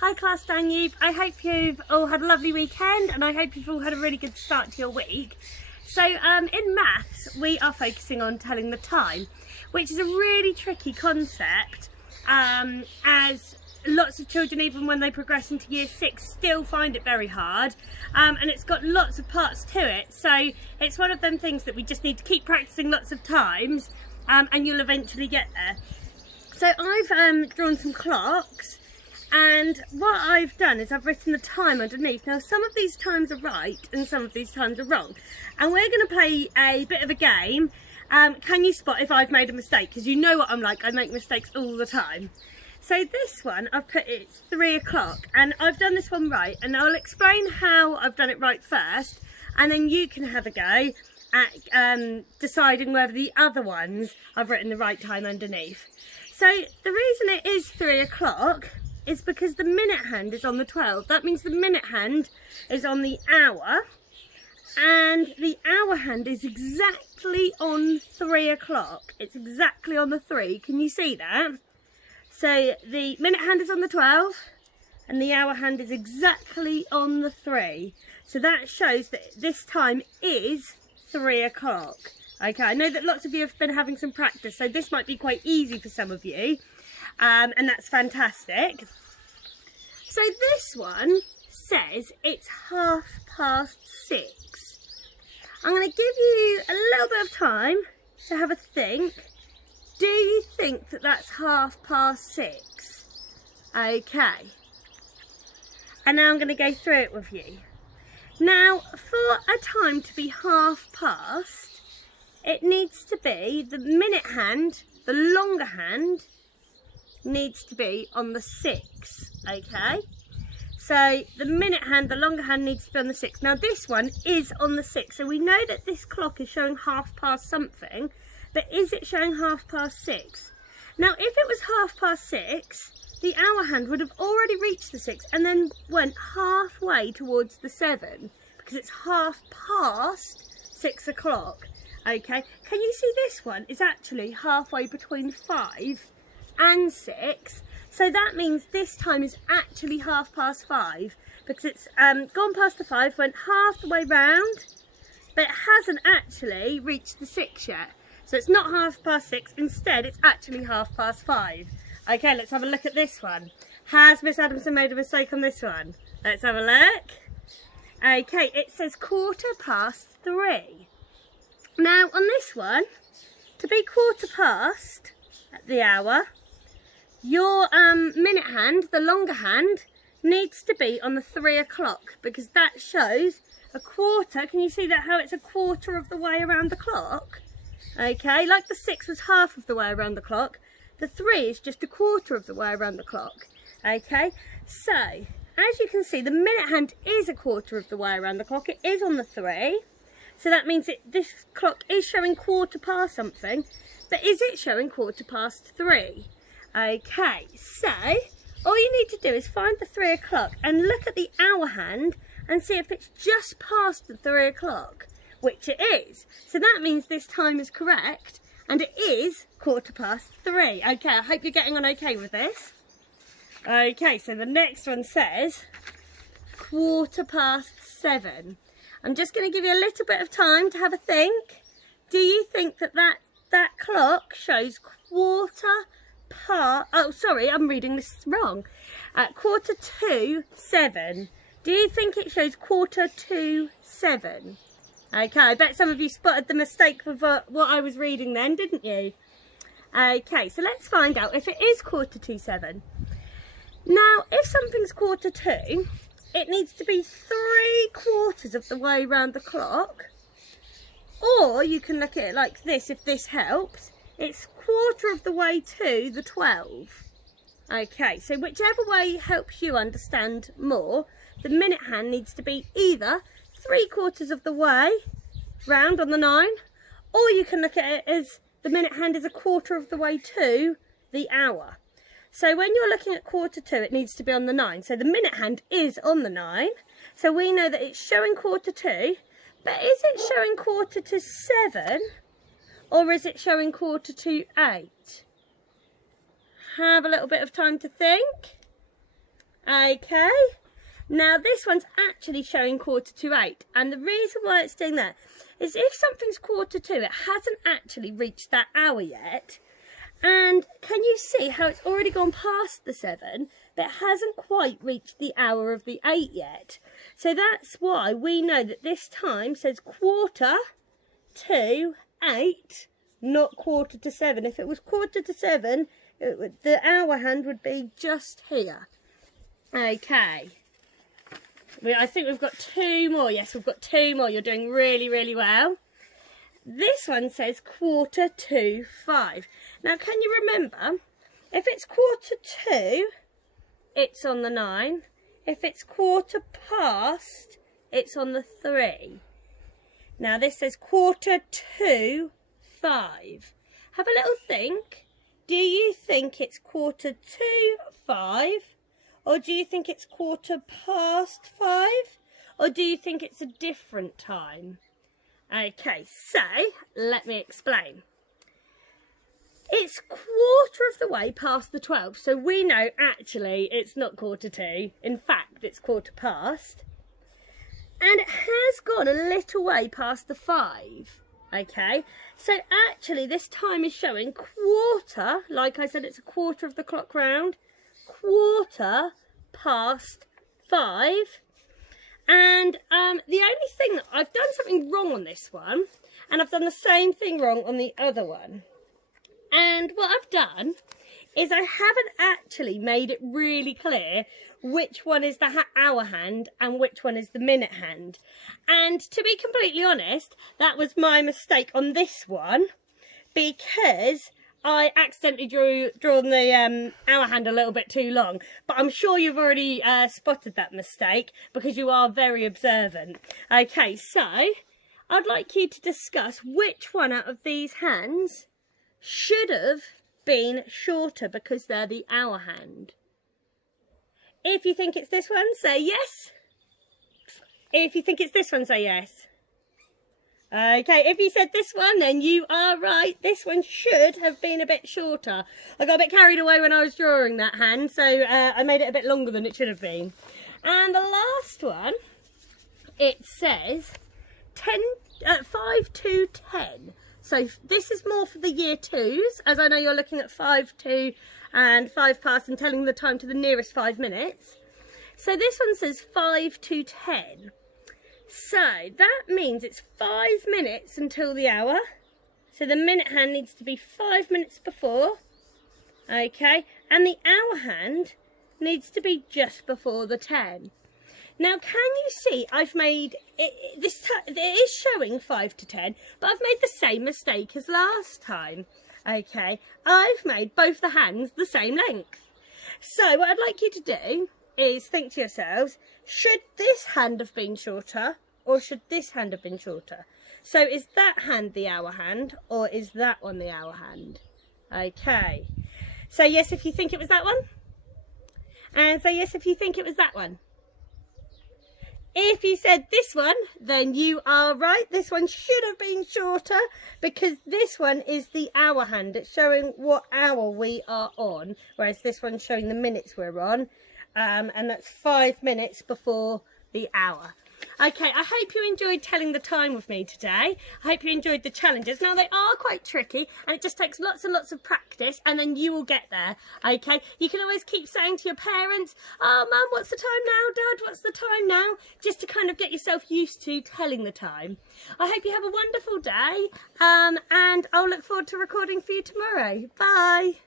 Hi class Danube, I hope you've all had a lovely weekend and I hope you've all had a really good start to your week. So in maths we are focusing on telling the time, which is a really tricky concept as lots of children, even when they progress into year 6, still find it very hard, and it's got lots of parts to it, so it's one of them things that we just need to keep practicing lots of times and you'll eventually get there. So I've drawn some clocks, and what I've done is I've written the time underneath. Now some of these times are right and some of these times are wrong, and we're going to play a bit of a game. Can you spot if I've made a mistake? Because you know what I'm like, I make mistakes all the time. So this one I've put it's 3 o'clock, and I've done this one right, and I'll explain how I've done it right first, and then you can have a go at deciding whether the other ones I've written the right time underneath. So the reason it is 3 o'clock is because the minute hand is on the 12. That means the minute hand is on the hour, and the hour hand is exactly on 3 o'clock. It's exactly on the 3. Can you see that? So the minute hand is on the 12 and the hour hand is exactly on the 3. So that shows that this time is 3 o'clock. Okay, I know that lots of you have been having some practice, so this might be quite easy for some of you, and that's fantastic. So this one says it's 6:30. I'm going to give you a little bit of time to have a think. Do you think that that's 6:30? Okay. And now I'm going to go through it with you. Now, for a time to be 6:30, it needs to be the minute hand, the longer hand, needs to be on the 6. Okay. So the minute hand, the longer hand needs to be on the 6. Now this one is on the 6. So we know that this clock is showing 6:30 something. But is it showing 6:30? Now if it was 6:30, the hour hand would have already reached the 6 and then went halfway towards the 7, because it's 6:30 o'clock. Okay, can you see this one is actually halfway between 5 and 6? So that means this time is actually 5:30, because it's gone past the 5, went half the way round, but it hasn't actually reached the 6 yet. So it's not 6:30, instead it's actually 5:30. Okay, let's have a look at this one. Has Miss Adamson made a mistake on this one? Let's have a look. Okay, it says 3:15. Now on this one, to be 3:15 at the hour, your minute hand, the longer hand, needs to be on the 3 o'clock, because that shows a quarter. Can you see that, how it's a quarter of the way around the clock? Okay, like the 6 was half of the way around the clock, the 3 is just a quarter of the way around the clock. Okay, so as you can see, the minute hand is a quarter of the way around the clock. It is on the 3, so that means this clock is showing 3:15 something, but is it showing 3:15? Okay, so all you need to do is find the 3 o'clock and look at the hour hand and see if it's just past the 3 o'clock, which it is. So that means this time is correct, and it is 3:15. Okay, I hope you're getting on okay with this. Okay, so the next one says 7:15. I'm just going to give you a little bit of time to have a think. Do you think that that clock shows oh sorry, I'm reading this wrong. 7:45. Do you think it shows 7:45? Okay, I bet some of you spotted the mistake with what I was reading then, didn't you? Okay, so let's find out if it is 7:45. Now, if something's 2:45, it needs to be 3/4 of the way around the clock. Or you can look at it like this, if this helps. It's 1/4 of the way to the 12. Okay, so whichever way helps you understand more, the minute hand needs to be either 3/4 of the way round on the 9, or you can look at it as the minute hand is 1/4 of the way to the hour. So when you're looking at 2:45, it needs to be on the 9. So the minute hand is on the 9. So we know that it's showing 2:45, but is it showing 7:15, or is it showing 7:45? Have a little bit of time to think. Okay, now this one's actually showing 7:45, and the reason why it's doing that is if something's 7:45, it hasn't actually reached that hour yet. And can you see how it's already gone past the 7, but it hasn't quite reached the hour of the 8 yet? So that's why we know that this time says 7:45, not 7:45. If it was 7:45, the hour hand would be just here. Okay. I think we've got 2 more. Yes, we've got 2 more. You're doing really, really well. This one says 4:45. Now, can you remember? If it's 2:15, it's on the 9. If it's 4:15, it's on the 3. Now, this says 4:45. Have a little think. Do you think it's 4:45? Or do you think it's 5:15? Or do you think it's a different time? Okay, so let me explain. It's 1/4 of the way past the 12, so we know actually it's not 2:45. In fact, it's 4:15. And it has gone a little way past the 5. Okay, so actually this time is showing 1/4, like I said, it's 1/4 of the clock round, 5:15. And the only thing that I've done something wrong on this one, and I've done the same thing wrong on the other one. And what I've done is I haven't actually made it really clear which one is the hour hand and which one is the minute hand. And to be completely honest, that was my mistake on this one, because I accidentally drawn the hour hand a little bit too long. But I'm sure you've already spotted that mistake because you are very observant. Okay, so I'd like you to discuss which one out of these hands should have been shorter because they're the hour hand. If you think it's this one, say yes. If you think it's this one, say yes. Okay, if you said this one, then you are right. This one should have been a bit shorter. I got a bit carried away when I was drawing that hand, so I made it a bit longer than it should have been. And the last one, it says 5 to 10. So this is more for the year 2s, as I know you're looking at 5 to and 5 past and telling the time to the nearest 5 minutes. So this one says 5 to 10. So that means it's 5 minutes until the hour. So the minute hand needs to be 5 minutes before. Okay, and the hour hand needs to be just before the 10. Now, can you see I've made it is showing 5 to 10, but I've made the same mistake as last time. Okay, I've made both the hands the same length. So what I'd like you to do is think to yourselves, should this hand have been shorter or should this hand have been shorter? So is that hand the hour hand or is that one the hour hand? Okay, so yes if you think it was that one, and say yes if you think it was that one. If you said this one, then you are right. This one should have been shorter because this one is the hour hand. It's showing what hour we are on, whereas this one's showing the minutes we're on. And that's 5 minutes before the hour. Okay, I hope you enjoyed telling the time with me today. I hope you enjoyed the challenges. Now, they are quite tricky and it just takes lots and lots of practice and then you will get there, okay? You can always keep saying to your parents, oh, Mum, what's the time now? Dad, what's the time now? Just to kind of get yourself used to telling the time. I hope you have a wonderful day and I'll look forward to recording for you tomorrow. Bye.